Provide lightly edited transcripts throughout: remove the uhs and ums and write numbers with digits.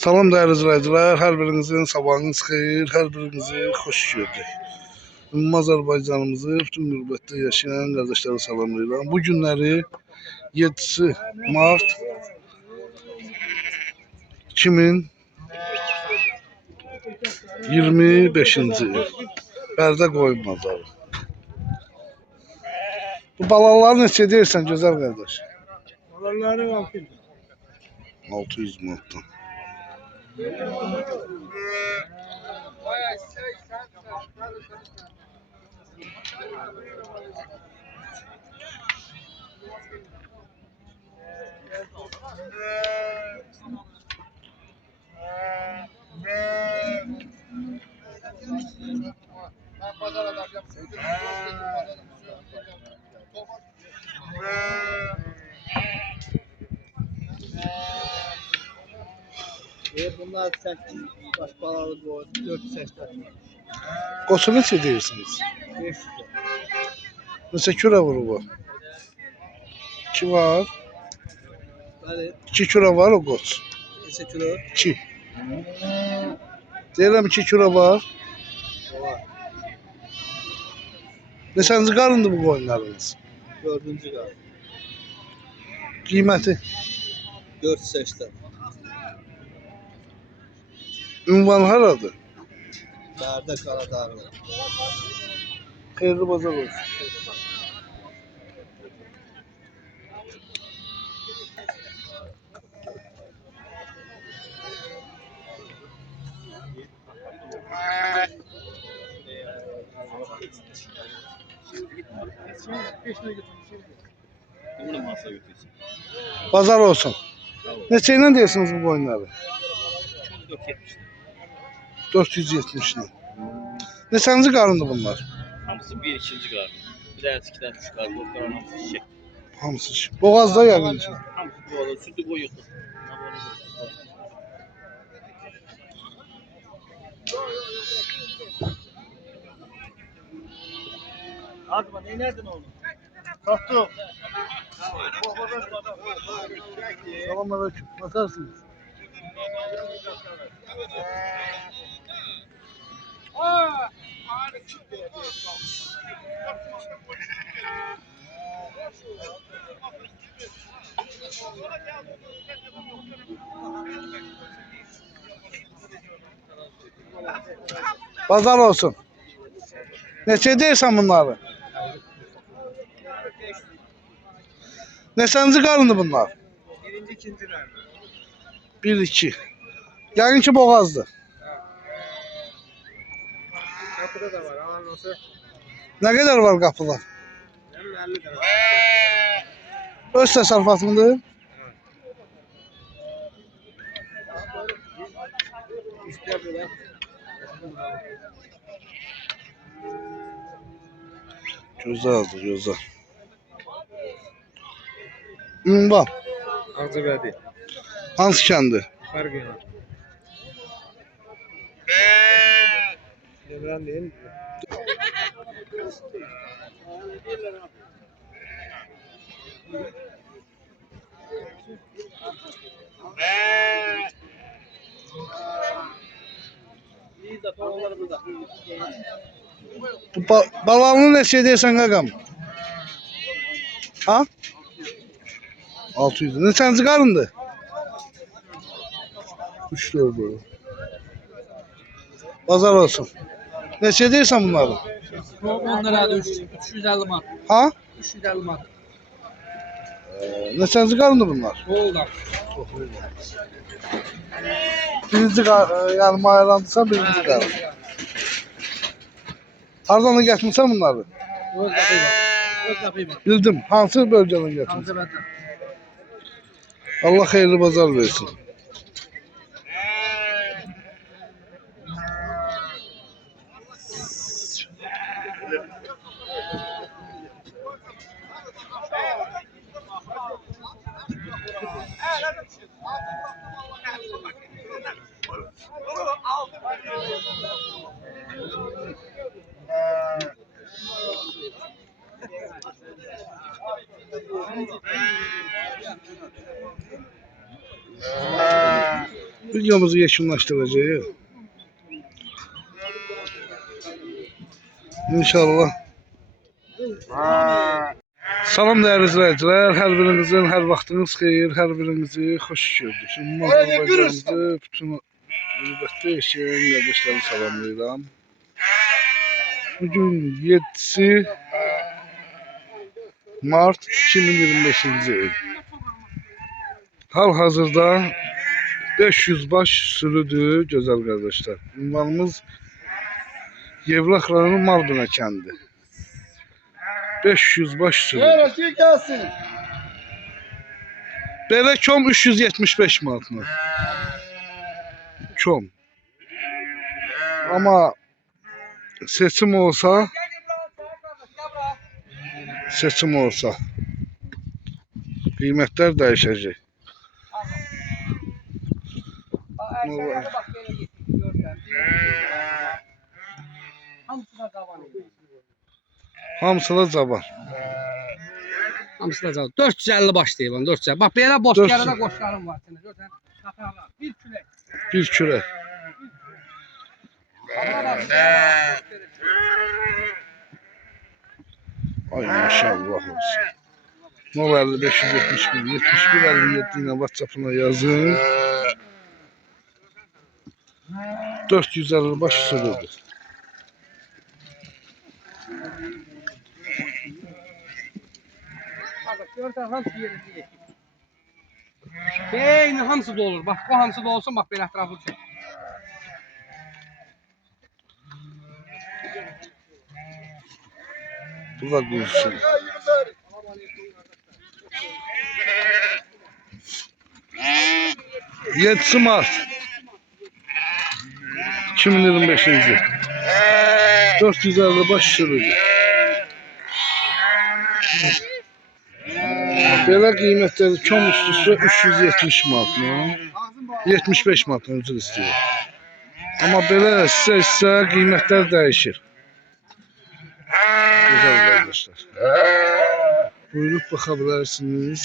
Salam değerli izləyicilər, hər birinizin sabahınız xeyir, hər birinizi xoş gördük. Ümumi Azərbaycanımızı bütün qürbətdə yaşayan qardaşları salamlayıram. Bu günləri 7 mart 2025-ci il Bərdə qoyun bazarı. Bu balaları neçə deyirsən gözəl qardaş? Balaları 600. 600 manatdan. Bunlar 8 baş balalı bu 480. Qoçu neçə deyirsiniz? 500. Neçə kürə vurur bu? 2 var. Bəli. 2 kürə var o qoç. Neçə kilo? 2. Deyirəm 2 kürə var. Var. Neçənci qarındır bu qoyunlarınız? 4-cü qal. Qiyməti? 480. Ünvan haradır? Bərdə Qaradağlı. Xeyirli bazar olsun. Bazar olsun. Neçə ilə deyirsiniz bu qoyunları? 470 ilə. Neçənci qarındır bunlar? Hamısı bir ikinci qarın. Bir dənə iki dənə üç qarın. O qaran hamısı çiçək. Hamısı. Boğazda yəqin ki. Hamısı bu arada sütü boyuqdur. Azma ne nereden oldu? Kalktı. Selamünaleyküm. Bakarsınız. Pazar olsun. Neçə deyirsən bunları? Neçənci qarındır bunlar? Birinci, ikinci nerede? 1-2. Yəqin ki boğazdır. Kapıda da var. Alan olsa Nə qədər var qapılar? hem 50 lira. Öz təsərrüfatındır. İşte böyle. Gözəldir, gözəl. Ünvan. Ağzıbədi. Hansı kəndi? Fark yok. Devran değil mi? İyi de paraları burada. Bu balanı neçə deyirsən qaqam? Ha? 600. Neçənci qarındır? 3-4 böyle. Bazar olsun. Neçə deyirsən bunları? 10 lira 350 mat. Ha? 350 mat. Neçənci qarındır bunlar? Oldu. Birinci yəni mayarlandırsan birinci qarın. Hardan da gətirmirsən bunları? Öz kapıyı var. Öz kapıyı var. Bildim. Hansı bölgədən gətirmirsən? Ağzıbədi. Allah xeyirli bazar versin. Videomuzu yekunlaşdıracağıq. İnşallah. Salam dəyərli izləyicilər, hər birinizin hər vaxtınız xeyir, hər birinizi xoş gördük. Şimdi Azərbaycanımızı bütün qürbətdə yaşayan qardaşlarımı salamlayıram. Bugün 7 Mart 2025-ci il. Hal-hazırda 500 baş sürüdür gözəl qardaşlar. Ünvanımız Yevlax rayonu Malbina kəndi. 500 baş sürü. Öğretiyor gelsin. Belə kom 375 manatına. Kom. Ama seçim olsa qiymətlər dəyişəcək. Hamısı da cavan. Hamısı da canım. 450 başlayıb on 450. Bax belə boş 400. yarada qoşlarım var sənə. Görsən. Qatarlar. Bir külək. Bir kürək. Ay maşallah olsun. 050 571 71 57 ilə WhatsApp-ına yazın. 450 baş sürüdür. Bax görsən hamısı yerində. Eyni hamısı da olur. Bax bu hamısı da olsun. Bax belə ətrafı çək. Bu da quzusu. Yedisi Mart 2025-ci 450 baş sürüdür. Belə qiymətləri kom üstüsə 370 manat. 75 manat üzr istəyir. Amma belə isə qiymətlər dəyişir. Güzel arkadaşlar. Buyurup bakabilirsiniz.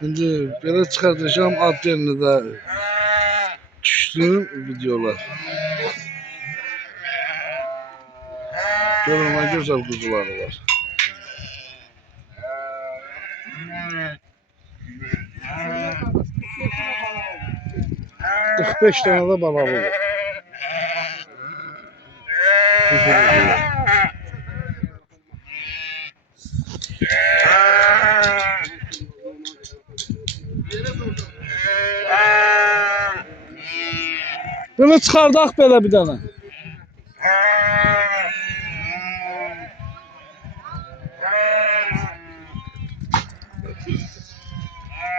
Şimdi belə çıxardacağım adlarını da düşdüm videolar. Görün ne güzel kuzuları var. ...45 tane de balağı var. Kuzuları. Bunu çıxardaq belə bir dənə.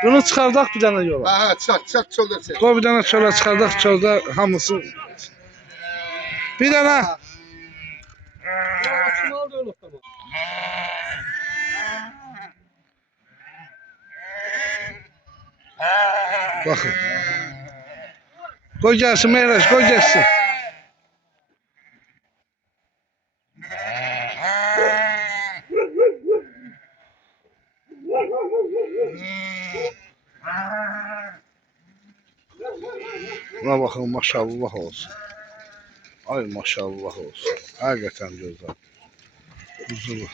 Bunu çıxardaq bir dənə yola. Ha çat çölde çek. Qoy bir dənə çölə çıxardaq, çöldə hamısı. Bir dənə. Maksimal da olur tamam. Baxın. Qoy gəlsin Meyraş, qoy gəlsin. Buna baxın, maşallah olsun. Ay maşallah olsun. Həqiqətən gözəl. Huzurlu.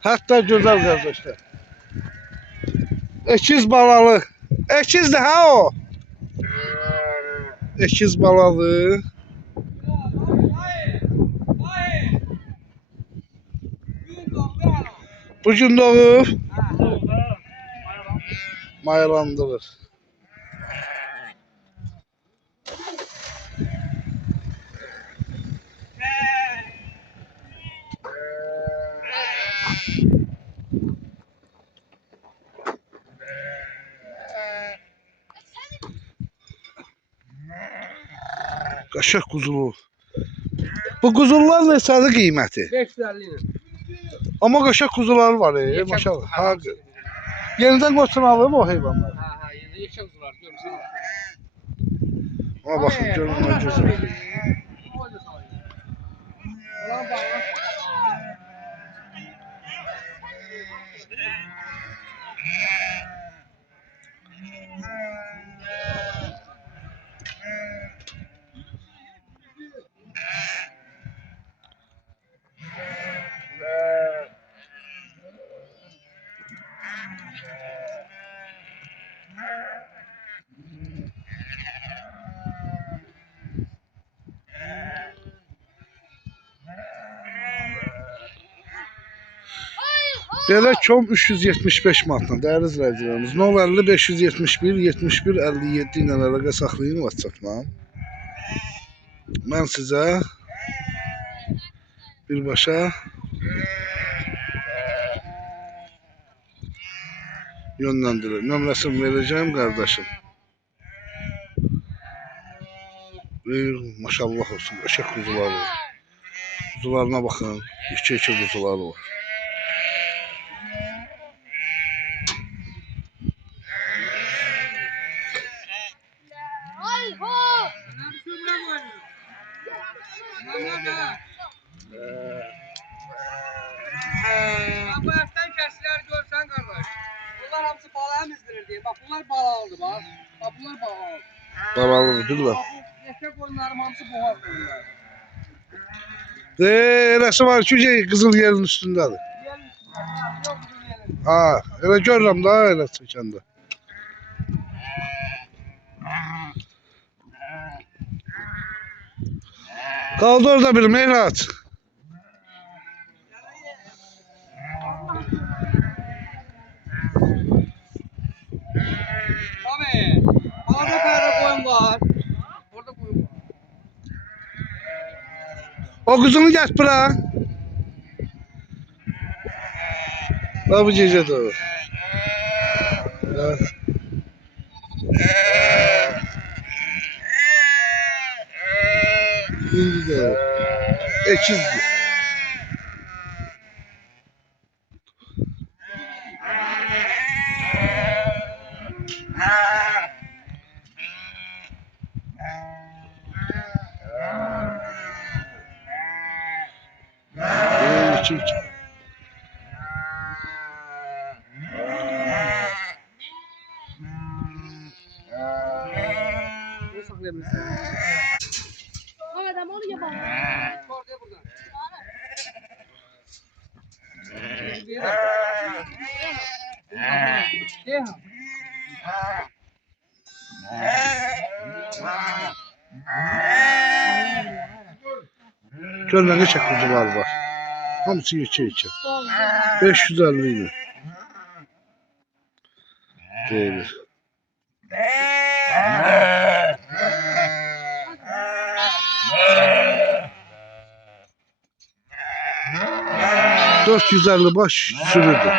Hatta güzel kardeşler. Ekiz balalı. Ekiz de ha o. Ekiz balalı. Bugün doğur. Mayalandırır. Qaşıq quzulu. Bu quzullar neçədir qiyməti? 550 ilə. Amma qəşəng quzular var Yekə maşallah. quzu, Ha. Yenidən qoçun alıb o heyvanlar. Ha, yeni yekə quzular görmüsən. Ona baxın görün nə gözəl. Ulan bağlı. Belə kom 375 manatdan dəyərli izləyicilərimiz. 050 571 71 57 ilə əlaqə saxlayın WhatsApp-dan. Mən sizə birbaşa yönləndirir. Nömrəsini verəcəm qardaşım. Maşallah olsun, qəşəng quzular var. Quzularına baxın, yekə quzular var. Bu hərfdən kəsilər görsən qardaş. Bunlar hamısı balaya mizdirir diye. Bak bunlar balalıdır bak. Bak bunlar balalı. Balalıdır, bilirəm. Bak bu yekə qoyunlarım hamısı boğaz qoyunlar. Eləsi var ki, qızıl yerin üstündədir. Yok bizim yerin. Ha, elə görürəm da, elə çəkəndə. Qaldı orada bir Meyrat. Tabii. Orada perde koyun var. Orada koyun var. O qızını gətir bura. Bax bu gecədə o. İndi də o. Ekizdir. İki. Ne saklayabilirsin? Ahmet ama onu yapalım. Orada buradan. Gel. Gör nə qəşəng quzular var. Hamısı yekə. 550 ilə. Deyir. $450 baş sürüdür.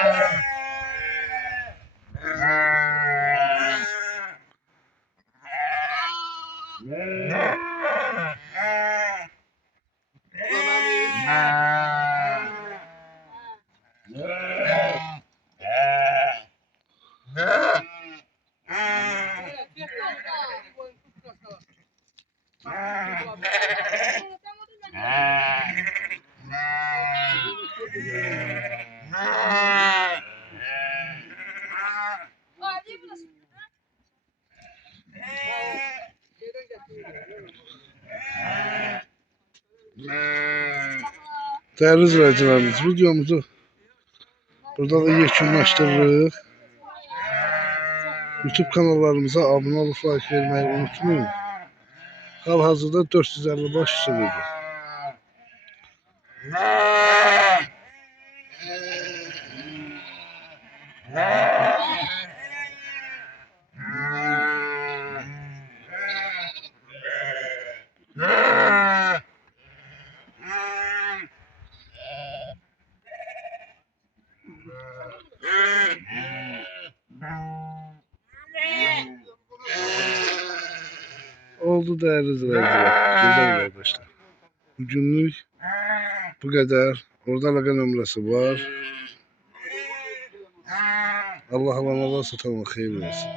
Değerli izleyicilerimiz, videomuzu burada da yekunlaşdırırıq. YouTube kanallarımıza abone olup like vermeyi unutmayın. Hal-hazırda 450 baş sürüdür. Oldu değerli izleyiciler, güzel arkadaşlar. Bugünlük bu kadar. Orada əlaqə nömrəsi var. Allah alanlara satanlara xeyir versin.